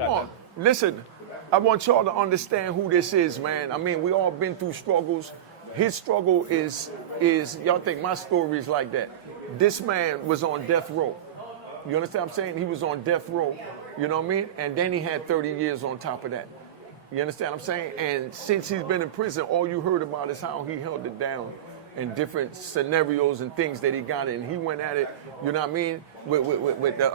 Come on. Listen, I want y'all to understand who this is, man. I mean, we all been through struggles. His struggle is y'all think my story is like that. This man was on death row. You understand what I'm saying? He was on death row, you know what I mean? And then he had 30 years on top of that. You understand what I'm saying? And since he's been in prison, all you heard about is how he held it down in different scenarios and things that he got in. He went at it, you know what I mean, with the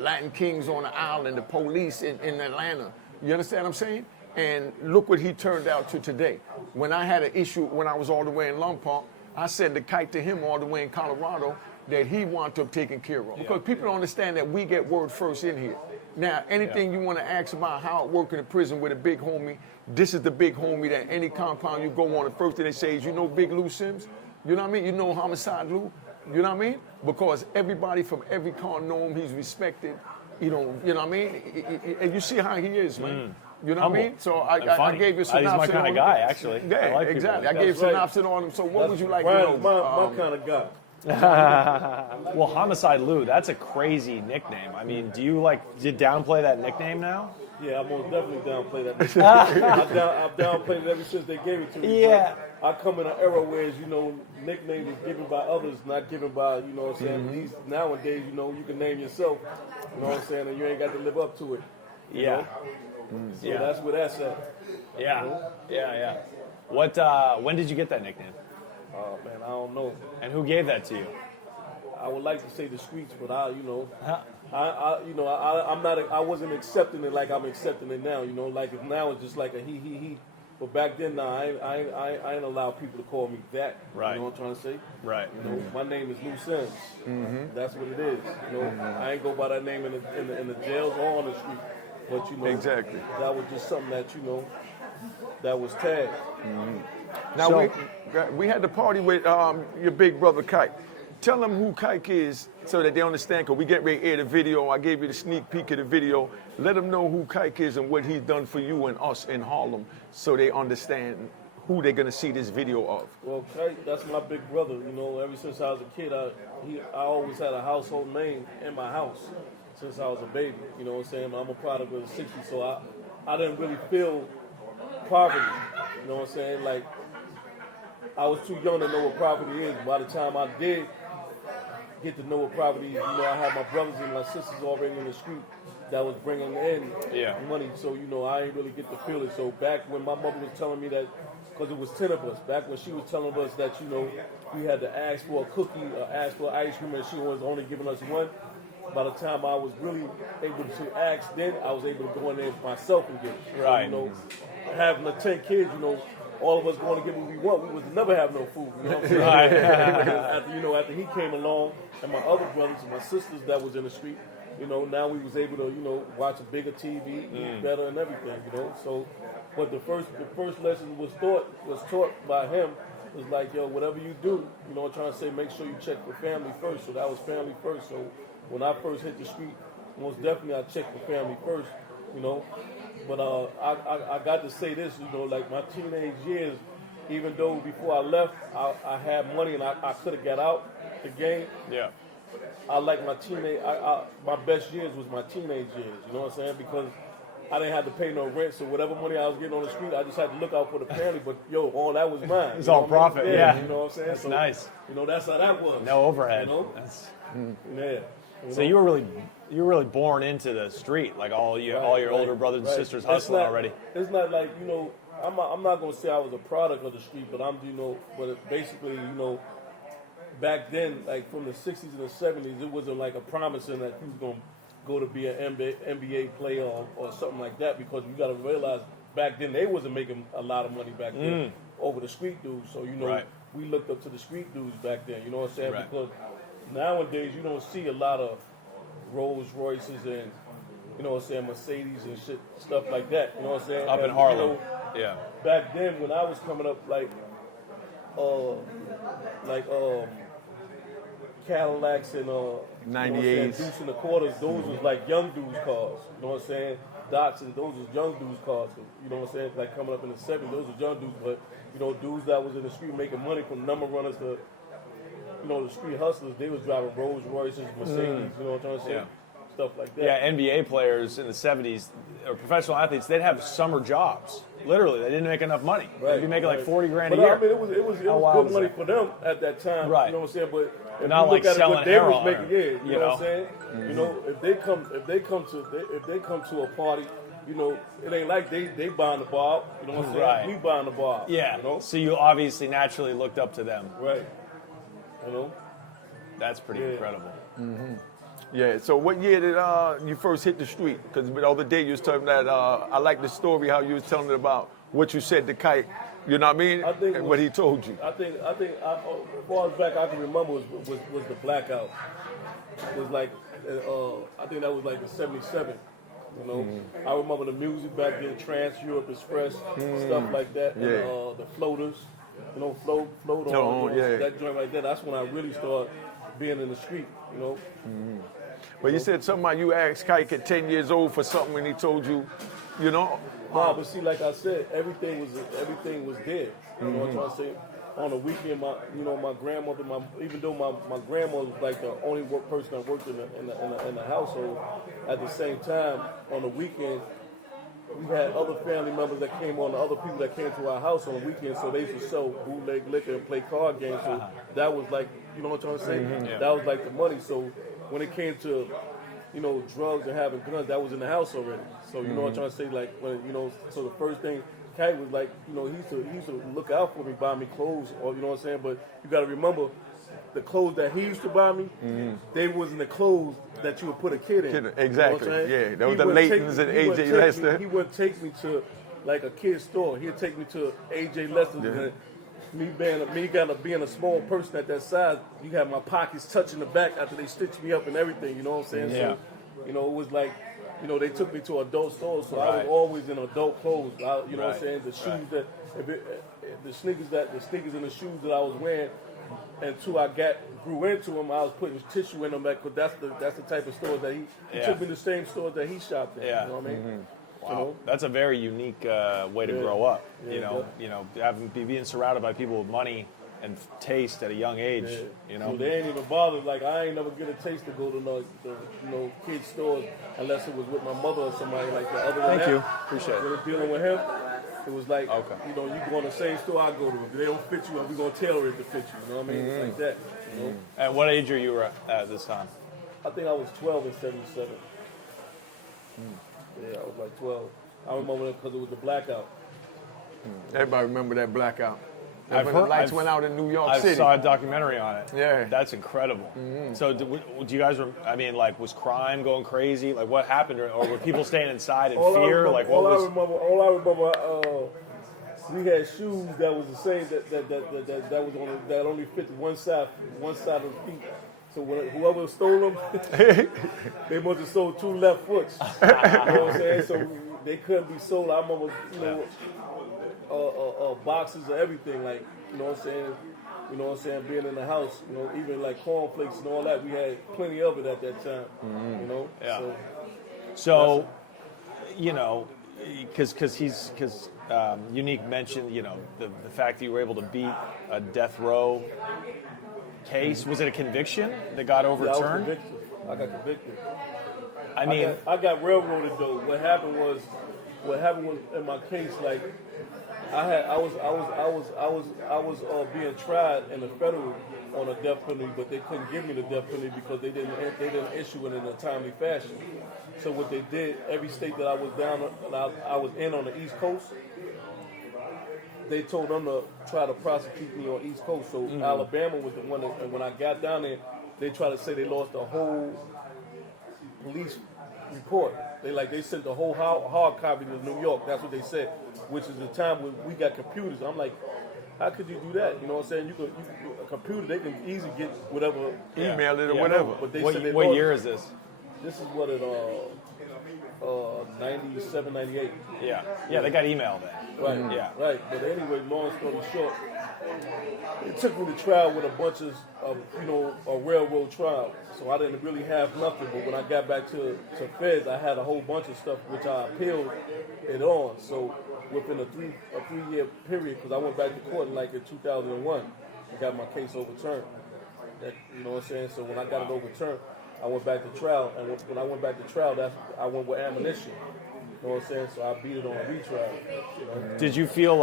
Latin Kings on the island, the police in Atlanta. You understand what I'm saying? And look what he turned out to today. When I had an issue when I was all the way in Lone Park, I sent the kite to him all the way in Colorado that he wanted to have taken care of. Because people don't understand that we get word first in here. Now, anything you want to ask about how it work in the prison with a big homie, this is the big homie that any compound you go on, the first thing they say is, you know Big Lou Sims? You know what I mean? You know Homicide Lou? You know what I mean? Because everybody from every car know him, he's respected. You know what I mean? And you see how he is, man. You know what I mean? So I gave you a synopsis. He's my kind of guy, actually. Yeah, like exactly. I gave a synopsis on him. So what would you like to know? My kind of guy. Well, Homicide Lou, that's a crazy nickname. I mean, do you downplay that nickname now? Yeah, I'm most definitely downplay that nickname. I've downplayed it ever since they gave it to me. Yeah. I come in an era where, nicknames is given by others, not given by, you know what I'm saying? These nowadays, you can name yourself, you know what I'm saying, and you ain't got to live up to it. You know? So that's where that's at. Yeah. What? When did you get that nickname? Oh man, I don't know. And who gave that to you? I would like to say the streets, but I wasn't accepting it like I'm accepting it now. Like if now it's just like a he. But back then, nah, I ain't allow people to call me that. Right. You know what I'm trying to say? Right. My name is Lou Sims. That's what it is. I ain't go by that name in the jails or on the street. But exactly. That was just something that that was tagged. Now we had the party with your big brother Kike. Tell them who Kike is so that they understand, because we get ready to air the video. I gave you the sneak peek of the video. Let them know who Kike is and what he's done for you and us in Harlem so they understand who they're going to see this video of. Well, Kike, that's my big brother. Ever since I was a kid, I always had a household name in my house since I was a baby. You know what I'm saying? I'm a product of the 60s, so I didn't really feel poverty. You know what I'm saying? Like, I was too young to know what poverty is. By the time I did get to know what poverty is, I had my brothers and my sisters already in the street that was bringing in money. So, I didn't really get to feel it. So back when my mother was telling me that, because it was 10 of us, back when she was telling us that, we had to ask for a cookie or ask for ice cream and she was only giving us one, by the time I was really able to ask then, I was able to go in there myself and get it. Right. So, having the 10 kids, all of us going to get what we want, we would never have no food. You know what I'm saying? Right. After he came along, and my other brothers and my sisters that was in the street, now we was able to, watch a bigger TV, eat better and everything, So, but the first lesson was taught by him was like, yo, whatever you do, I'm trying to say, make sure you check for family first. So that was family first. So when I first hit the street, most definitely I checked for family first, But I got to say this, like my teenage years, even though before I left, I had money and I could have got out the game. Yeah. I like my teenage, my best years was my teenage years, you know what I'm saying? Because I didn't have to pay no rent, so whatever money I was getting on the street, I just had to look out for the family, but all that was mine. It's all profit, yeah. You know what I'm saying? That's so, nice. That's how that was. No overhead. That's, yeah. So you were really born into the street, like all your older brothers and sisters hustling already. It's not like, I'm not gonna say I was a product of the street, but but basically, back then, like from the 60s and the 70s, it wasn't like a promising that you was gonna go to be an NBA player or something like that, because you gotta realize back then they wasn't making a lot of money back then over the street dudes. So we looked up to the street dudes back then. You know what I'm saying? Right. Because nowadays you don't see a lot of Rolls Royces and Mercedes and shit, stuff like that. You know what I'm saying? Up in Harlem. Back then when I was coming up, like Cadillacs and 98s. Deuce and the quarters, those was like young dudes cars. You know what I'm saying? Dots and those was young dudes cars. You know what I'm saying? Like coming up in the 70s, those was young dudes, but dudes that was in the street making money, from number runners to the street hustlers, they was driving Rolls Royces, Mercedes, you know what I'm trying to say? stuff like that. Yeah, NBA players in the 70s, or professional athletes, they'd have summer jobs. Literally, they didn't make enough money. They'd be making like 40 grand a but year. I mean, it was good money for them at that time. Right. You know what I'm saying? But if not you like look at selling what they was heroin, making, you know what I'm saying? Mm-hmm. You know, if they come to a party, you know, it ain't like they buying the bar. You know what I'm saying? Right. We buying the bar. Yeah. You know? So you obviously naturally looked up to them. Right. You know. That's pretty incredible. Yeah. So what year did you first hit the street? Because the other day you was telling that I like the story how you was telling it about what you said to Kite. You know what I mean? And what he told you. I think as far as back I can remember was the blackout. It was like I think that was like the '77. You know, I remember the music back then, Trans Europe Express, stuff like that, and the floaters. You know, float on, that joint right there. That's when I really started being in the street. You know. But you said something about you asked Kike at 10 years old for something when he told you, you know. Nah, but see, like I said, everything was there. You know what I'm trying to say? On the weekend, my grandmother, even though my grandmother was like the only person that worked in the household, at the same time, on the weekend, we had other family members that came on, the other people that came to our house on the weekend, so they used to sell bootleg liquor and play card games. So that was like, you know what I'm trying to say? That was like the money. So when it came to, you know, drugs and having guns, that was in the house already. So you know what I'm trying to say? Like, when, you know, so the first thing, Kite was like, you know, he used to look out for me, buy me clothes, or you know what I'm saying? But you got to remember, the clothes that he used to buy me, they wasn't the clothes that you would put a kid in. Exactly. You know what I'm saying? Yeah, that was the Laytons and AJ Lester. He wouldn't take me to like a kid's store. He'd take me to AJ Lester's. And me being a small person at that size, you have my pockets touching the back after they stitched me up and everything. You know what I'm saying? Yeah. So, you know, it was like, you know, they took me to adult stores, so I was always in adult clothes. You know what I'm saying? The shoes the sneakers and the shoes that I was wearing, until I grew into them, I was putting tissue in them, because that's the type of stores that he took me to the same stores that he shopped in. Yeah. You know what I mean? Wow, You know? that's a very unique way to grow up. You know, being surrounded by people with money and taste at a young age. You know, So they ain't even bothered. Like, I ain't never get a taste to go to the kids stores unless it was with my mother or somebody like that. Other than Thank you. Appreciate it. When dealing with him, it was like, you know, you go in the same store I go to. If they don't fit you, we're gonna tailor it to fit you. You know what I mean? It's like that. You know? At what age are you at this time? I think I was 12 in '77. Yeah, I was like 12. I remember it because it was the blackout. Everybody remember that blackout. I've When heard- the lights I've- went out in New York I City. saw a documentary on it. Yeah. That's incredible. So do you guys, I mean, like, was crime going crazy? Like, what happened? Or were people staying inside in fear? Like, what was... All I remember, we had shoes that was the same that was on that only fit one side of the feet. So whoever stole them, they must have sold two left foots. You know what I'm saying? So they couldn't be sold. I remember, you know, boxes of everything, like, you know what I'm saying? You know what I'm saying? Being in the house, you know, even like cornflakes and all that, we had plenty of it at that time. You know? Yeah. So you know, because Unique mentioned, you know, the fact that you were able to beat a death row case. Was it a conviction that got overturned? Yeah, I got convicted. I mean, I got railroaded though. What happened was in my case, like, I was being tried in the federal on a death penalty, but they couldn't give me the death penalty because they didn't issue it in a timely fashion. So what they did, every state that I was in on the East Coast, they told them to try to prosecute me on East Coast. So Alabama was the one that, and when I got down there, they tried to say they lost the whole police report. They sent the whole hard copy to New York. That's what they said, which is the time when we got computers. I'm like, how could you do that? You know what I'm saying? A computer, they can easily get whatever. Email it or whatever. But they what said what year is this? This is what it 97, 98. Yeah, they got email then. Right. Yeah. Right. But anyway, long story short, it took me to trial with a bunch of a railroad trial. So I didn't really have nothing. But when I got back to Feds, I had a whole bunch of stuff which I appealed it on. So within a 3-year period, because I went back to court in 2001, I got my case overturned. You know what I'm saying? So when I got it overturned, I went back to trial, and when I went back to trial, I went with ammunition. You know what I'm saying? So I beat it on retrial. You know? Did you feel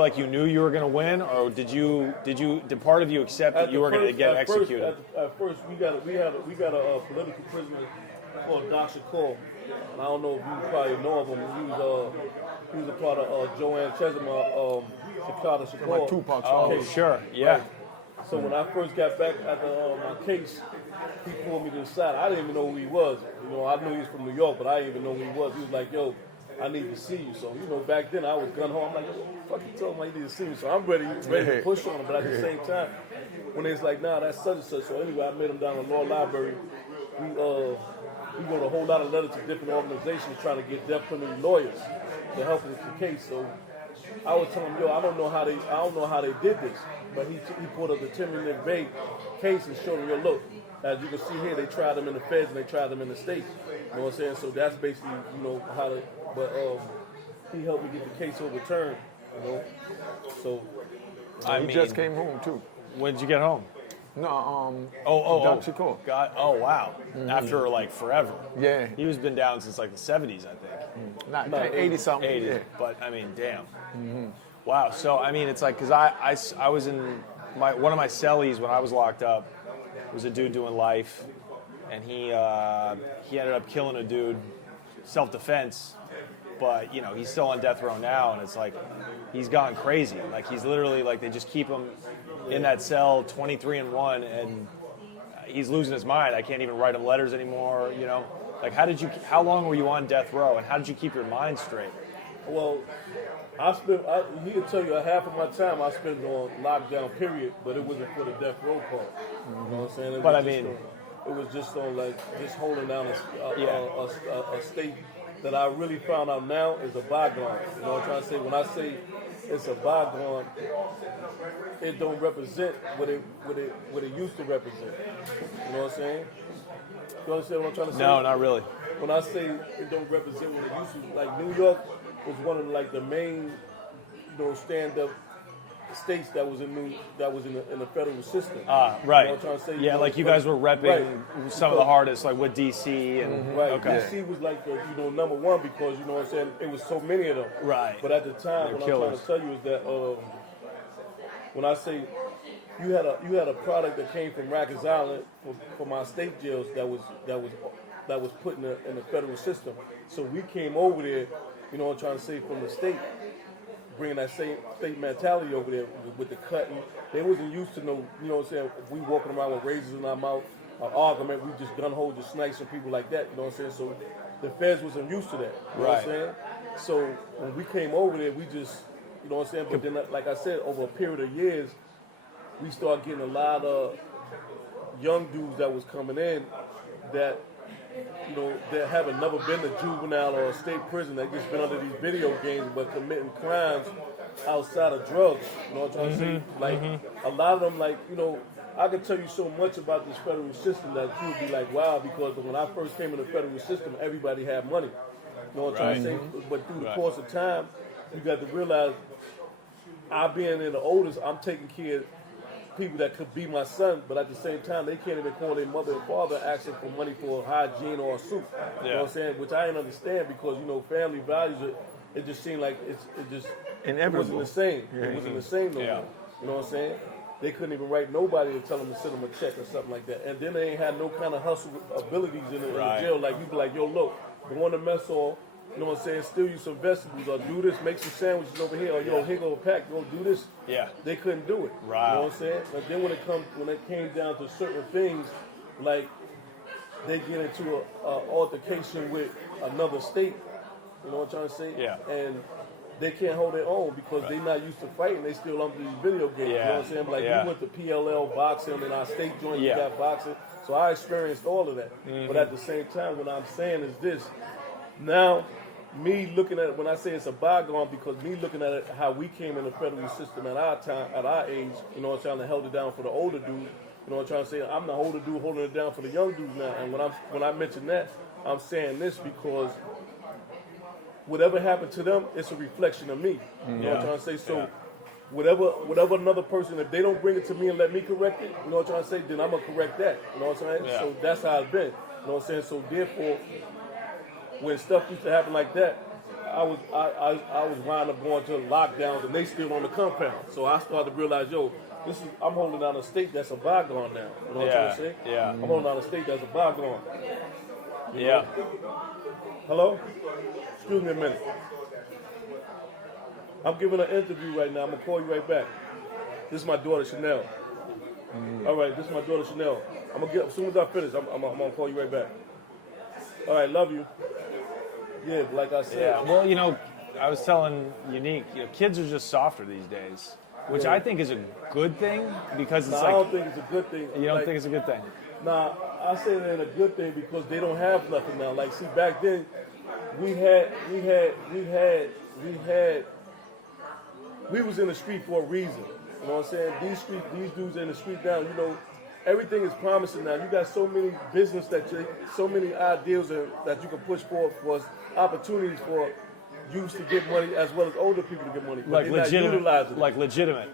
like you knew you were going to win, or did part of you accept that you were going to get executed? At first, we got a political prisoner called Dr. Cole, and I don't know if you probably know of him. He was a part of Joanne Chesima, Chicago. Like Tupac's Oh, sure, yeah. Right. So when I first got back after my case, he pulled me to the side. I didn't even know who he was. You know, I knew he was from New York, but I didn't even know who he was. He was like, "Yo, I need to see you." So, you know, back then I was gun ho. I'm like, "What the fuck you told me you need to see me?" So I'm ready to push on him. But at the same time, when it's like, "Nah, that's such and such." So anyway, I met him down in the law library. We wrote a whole lot of letters to different organizations trying to get death penalty lawyers to help with the case. So I was telling him, "Yo, I don't know how they did this." But he pulled up the Timberland Bay case and showed him, "Yo, look, as you can see here, they tried them in the feds and they tried them in the states." You know what I'm saying? So that's basically, you know, how they. But he helped me get the case overturned. You know, so He just came home too. When did you get home? No, Dr. Cole. God, oh wow! After like forever. Yeah. He was been down since like the 70s, I think. Not 80 something. 80s, Yeah. but I mean, damn. Wow. So I mean, it's like because I was in one of my cellies when I was locked up was a dude doing life, and he ended up killing a dude, self-defense. But, you know, he's still on death row now, and it's like he's gone crazy. Like, he's literally, like, they just keep him in that cell 23-1, and he's losing his mind. I can't even write him letters anymore, you know? Like, how long were you on death row, and how did you keep your mind straight? Well, he could tell you half of my time I spent on lockdown, period, but it wasn't for the death row part. You know what I'm saying? It was just on, like, just holding down a state that I really found out now is a bygone. You know what I'm trying to say? When I say it's a bygone, it don't represent what it used to represent. You know what I'm saying? You understand what I'm trying to say? No, not really. When I say it don't represent what it used to, like New York was one of the main, you know, stand-up states that was in the federal system. Right. You know what I'm trying to say? Yeah, like you guys were repping some of the hardest, like with DC and right. Okay. DC was like the number one because you know what I'm saying. It was so many of them. Right. But at the time, what I'm trying to tell you is that when I say you had a product that came from Rikers Island for my state jails that was put in the federal system. So we came over there. You know what I'm trying to say, from the state, bringing that same state mentality over there with the cutting. They wasn't used to no, you know what I'm saying, we walking around with razors in our mouth, an argument, we just gun hold, just snipes and people like that, you know what I'm saying? So the feds wasn't used to that, you know what I'm saying? So when we came over there, we just, you know what I'm saying, but then, like I said, over a period of years, we started getting a lot of young dudes that was coming in that, you know, that haven't never been to juvenile or a state prison. They just been under these video games, but committing crimes outside of drugs. You know what I'm trying to say? Like a lot of them, like, you know, I can tell you so much about this federal system that you would be like, wow, because when I first came in the federal system, everybody had money. You know what I'm trying to say? But through the course of time, you got to realize, I being in the oldest, I'm taking care of people that could be my son, but at the same time, they can't even call their mother and father asking for money for hygiene or a suit. You know what I'm saying? Which I didn't understand because, you know, family values, it just seemed like it wasn't the same. It wasn't the same no more. You know what I'm saying? They couldn't even write nobody to tell them to send them a check or something like that. And then they ain't had no kind of hustle abilities in the jail. Like, you be like, yo, look, go on the mess hall, you know what I'm saying, steal you some vegetables or do this, make some sandwiches over here, or yo, here go a pack, go do this. Yeah. They couldn't do it. Right. You know what I'm saying? But then when it came down to certain things, like they get into an altercation with another state, you know what I'm trying to say? Yeah. And they can't hold their own because they're not used to fighting. They still under these video games. You know what I'm saying? Like we went to PLL boxing in our state joint, we got boxing. So I experienced all of that. But at the same time, what I'm saying is this. Now, me looking at it, when I say it's a bygone, because me looking at it, how we came in the federal system at our time, at our age, you know what I'm trying to hold it down for the older dudes. You know what I'm trying to say? I'm the older dude holding it down for the young dudes now. And when I mention that, I'm saying this because whatever happened to them, it's a reflection of me. You know what I'm trying to say? So whatever another person, if they don't bring it to me and let me correct it, you know what I'm trying to say, then I'm gonna correct that. You know what I'm saying? Yeah. So that's how it's been. You know what I'm saying? So therefore, when stuff used to happen like that, I was wind up going to lockdowns and they still on the compound. So I started to realize, I'm holding down a state that's a bygone now. You know what I'm trying to say? Yeah. I'm holding down a state that's a bygone. Yeah. Hello? Excuse me a minute. I'm giving an interview right now. I'm gonna call you right back. This is my daughter Chanel. All right, this is my daughter Chanel. I'm gonna get as soon as I finish. I'm gonna call you right back. All right, love you. Yeah, like I said. Yeah. Well, I was telling Unique, kids are just softer these days, which I think is a good thing because it's I don't think it's a good thing. You don't think it's a good thing? Nah, I say that ain't a good thing because they don't have nothing now. Like, see, back then, we was in the street for a reason. You know what I'm saying? These dudes in the street now, everything is promising now. You got so many business so many ideals that you can push forward for opportunities for youth to get money as well as older people to get money. Like legitimate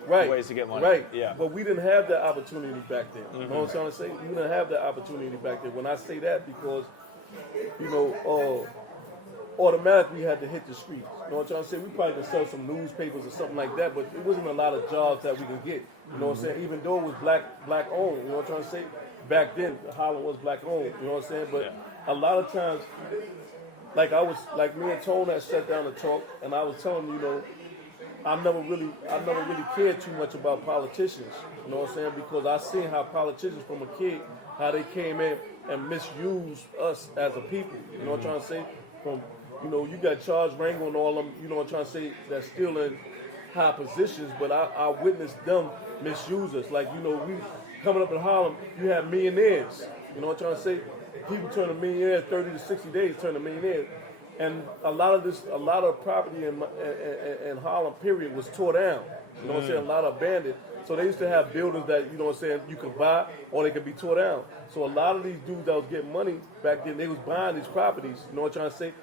ways to get money. Right. Yeah. But we didn't have that opportunity back then. You know what I'm trying to say? We didn't have that opportunity back then. When I say that because, automatically we had to hit the streets. You know what I'm trying to say? We probably could sell some newspapers or something like that, but it wasn't a lot of jobs that we could get. You know what I'm saying? Even though it was black owned, you know what I'm trying to say? Back then, Harlem was black owned, you know what I'm saying? But a lot of times, like me and Tone had sat down to talk, and I was telling him, I never really cared too much about politicians, you know what I'm saying? Because I seen how politicians from a kid, how they came in and misused us as a people, you know what I'm trying to say? From, you got Charles Rango and all them, you know what I'm trying to say, that's still in high positions, but I witnessed them misuse us. Like, we coming up in Harlem, you have millionaires, you know what I'm trying to say? People turn a millionaire 30 to 60 days, turn a millionaire. And a lot of property in Harlem, period, was tore down. You know what I'm saying? A lot of abandoned. So they used to have buildings that, you know what I'm saying, you could buy or they could be tore down. So a lot of these dudes that was getting money back then, they was buying these properties, you know what I'm trying to say?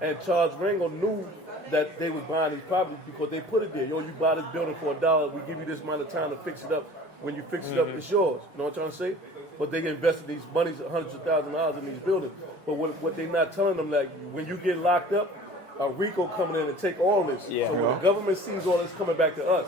And Charles Rango knew that they was buying these properties because they put it there. You buy this building for $1, we give you this amount of time to fix it up. When you fix it up, it's yours. You know what I'm trying to say? But they invested these monies, hundreds of thousands of dollars in these buildings. But what they not telling them, like, when you get locked up, a RICO coming in and take all this. Yeah. So when the government sees all this coming back to us,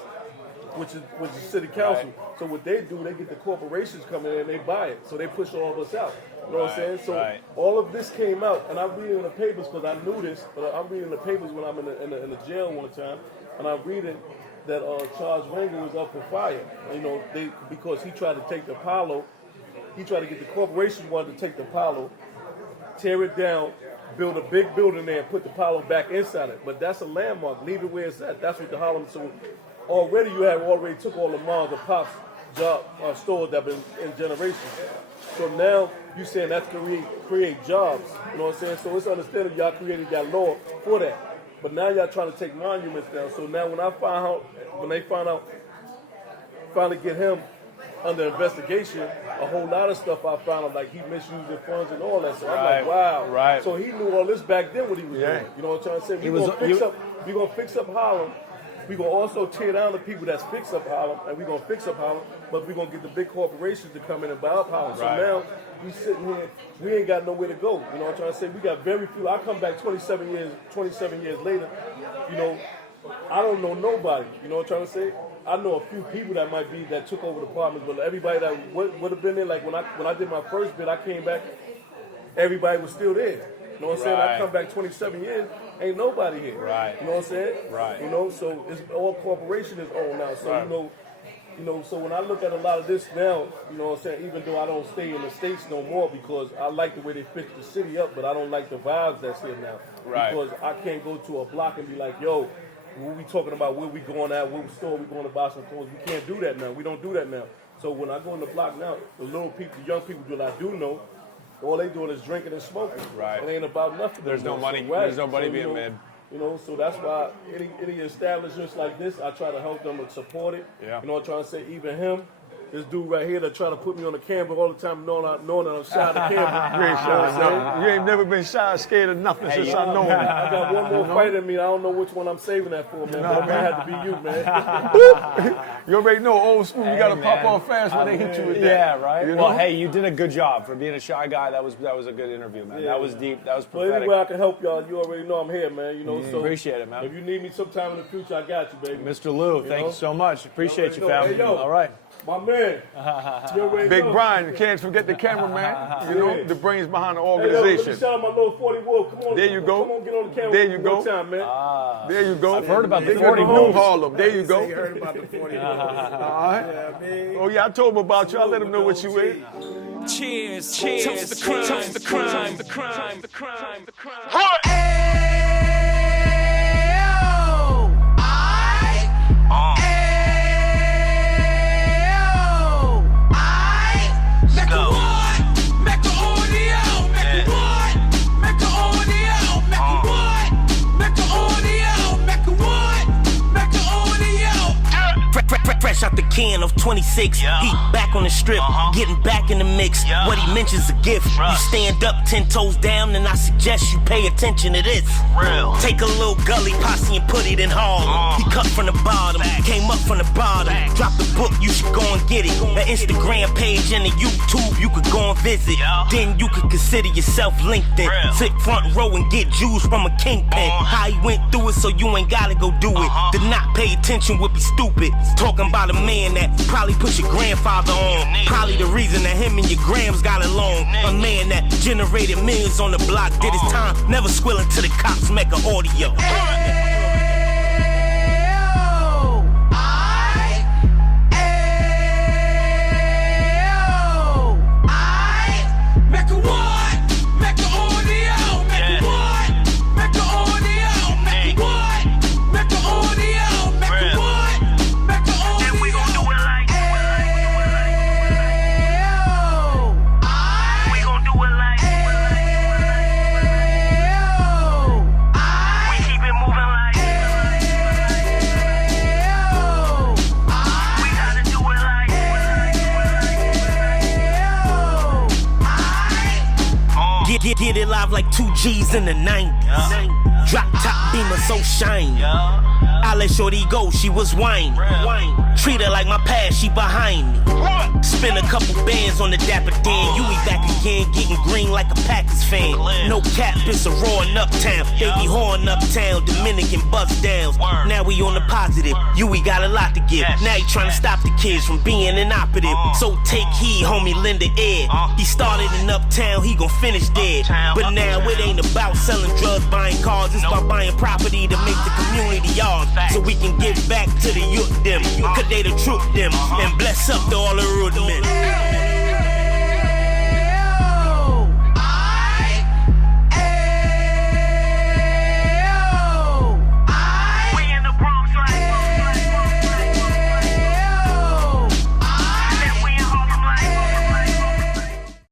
which is city council. Right. So what they do, they get the corporations coming in and they buy it. So they push all of us out. You know what I'm saying? So all of this came out, and I'm reading the papers because I knew this, but I'm reading the papers when I'm in the jail one time, and I'm reading that Charles Rango was up for fire. Because he tried to take the Apollo. He tried to get the corporation wanted to take the Apollo, tear it down, build a big building there, and put the Apollo back inside it. But that's a landmark. Leave it where it's at. That's what the Harlem. So already you have already took all the moms and pops stores that have been in generations. So now you saying that's create jobs. You know what I'm saying? So it's understandable y'all created that law for that. But now y'all trying to take monuments down. So now when they finally get him under investigation, a whole lot of stuff I found out, like he misusing funds and all that. So I'm like, wow. Right. So he knew all this back then what he was doing. You know what I'm trying to say? We're gonna fix up Harlem. We're going to also tear down the people that's fix up Harlem, and we're going to fix up Harlem, but we're going to get the big corporations to come in and buy up Harlem. Right. So now, we sitting here, we ain't got nowhere to go. You know what I'm trying to say? We got very few. I come back 27 years later, I don't know nobody. You know what I'm trying to say? I know a few people that took over the apartments, but everybody that would have been there, like when I did my first bid, I came back, everybody was still there. You know what I'm saying? I come back 27 years, ain't nobody here. Right. You know what I'm saying? Right. So it's all corporation is owned now. So so when I look at a lot of this now, you know what I'm saying, even though I don't stay in the States no more because I like the way they fix the city up, but I don't like the vibes that's here now. Right. Because I can't go to a block and be like, yo, what we talking about, where we going at, what store we going to buy some clothes. We can't do that now. We don't do that now. So when I go in the block now, the little people, the young people that I do know, all they doing is drinking and smoking. Right. It ain't about nothing. There's no money. So, There's no money being made. So that's why any establishments like this, I try to help them and support it. Yeah. I'm trying to say even him, this dude right here that try to put me on the camera all the time, knowing that I'm shy of the camera. You ain't shy. You ain't never been shy, scared of nothing since I know you. I got one more fight in me. I don't know which one I'm saving that for, man. But it might have to be you, man. You already know, old school, you got to pop off fast when they hit you with that. Yeah, right? You Well, know? hey, you did a good job for being a shy guy. That was a good interview, man. Yeah. That was deep. That was But prophetic. anyway, I can help y'all. You already know I'm here, man. You know, so Appreciate it, man. if you need me sometime in the future, I got you, baby. Mr. Lou, thank know? you so much. Appreciate you, already know. family. Hey, yo. All right. My man. You already Big know. Brian, can't forget the cameraman, you know, the brains behind the Hey, yo, let me organization. shout out my little 40 Wolf. Come on, There you go. Come on, get on the camera. There you one go. more time, man. There you go. I've heard about the They 40 got the new Wolves. Harlem. There you You go. heard about the 40 All right. Oh, yeah, I told him about you. I let him know what you is. Cheers, cheers, toast the crime, toast the crime, the crime, the crime, the crime. Fresh out the can of 26, he back on the strip, getting back in the mix. What he mentions a gift. You stand up 10 toes down, and I suggest you pay attention to this. Take a little gully posse and put it in Harlem. He cut from the bottom, came up from the bottom. Drop the book, you should go and get it. An Instagram page and a YouTube, you could go and visit. Then you could consider yourself LinkedIn. Sit front row and get Jews from a kingpin. How he went through it, so you ain't gotta go do it. To not pay attention would be stupid. Talking about a man that probably put your grandfather on. Probably the reason that him and your grams got along. A man that generated millions on the block, did his time, never squealing to the cops, Mecca audio. Get it live like 2 G's in the 90s. Drop top beamer so shiny. I let shorty go, she was whining. Treat her like my past, she behind me. Spend a couple bands on the Dapper Dan. You be back again, getting green like a Packers fan. No cap, it's a roaring uptown. They be horn uptown, Dominican bust downs. Now we on the positive, you we got a lot to give. Now he trying to stop the kids from being inoperative. So take heed, homie, lend a ear. He started in uptown, he gon' finish dead. But now it ain't about selling drugs, buying cars. It's about buying property to make the community yours. So we can give back to the youth them. Cause they the truth them. And bless up to all the root men.